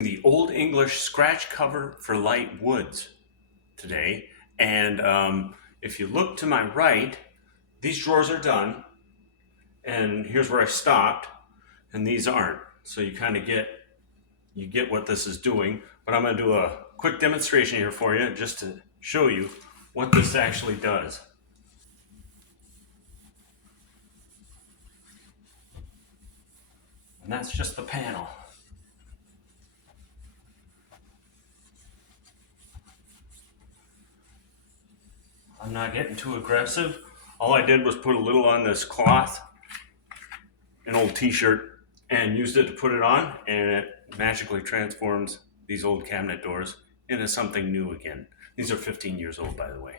The Old English scratch cover for light woods today. And if you look to my right, these drawers are done. And here's where I stopped, and these aren't. So you kind of get what this is doing. But I'm going to do a quick demonstration here for you just to show you what this actually does. And that's just the panel. I'm not getting too aggressive. All I did was put a little on this cloth, an old t-shirt, and used it to put it on, and it magically transforms these old cabinet doors into something new again. These are 15 years old, by the way.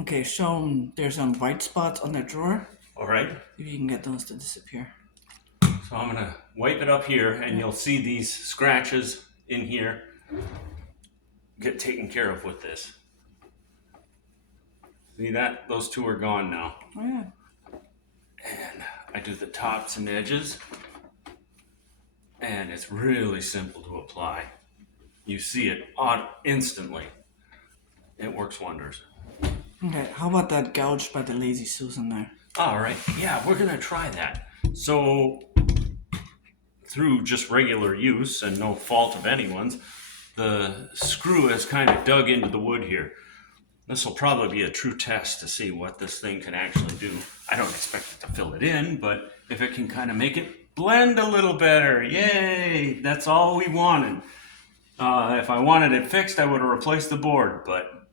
Okay, so there's some white spots on the drawer. All right, If you can get those to disappear. so I'm gonna wipe it up here, and you'll see these scratches in here get taken care of with this. See that? Those two are gone now. Oh yeah. And I do the tops and edges, and it's really simple to apply. You see it instantly. It works wonders. Okay, how about that gouged by the Lazy Susan there? All right, yeah, we're gonna try that. So, through just regular use and no fault of anyone's, the screw has kind of dug into the wood here. This will probably be a true test to see what this thing can actually do. I don't expect it to fill it in, but if it can kind of make it blend a little better, yay, that's all we wanted. If I wanted it fixed, I would have replaced the board, but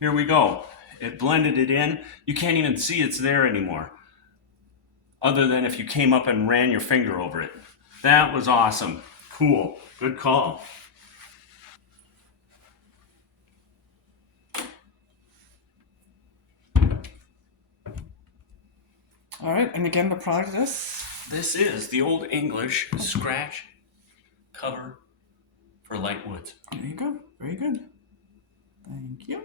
here we go. It blended it in. You can't even see it's there anymore, other than if you came up and ran your finger over it. That was awesome. Cool. Good call. All right, and again, the product is. This is the Old English scratch cover for light woods. There you go. Very good. Thank you.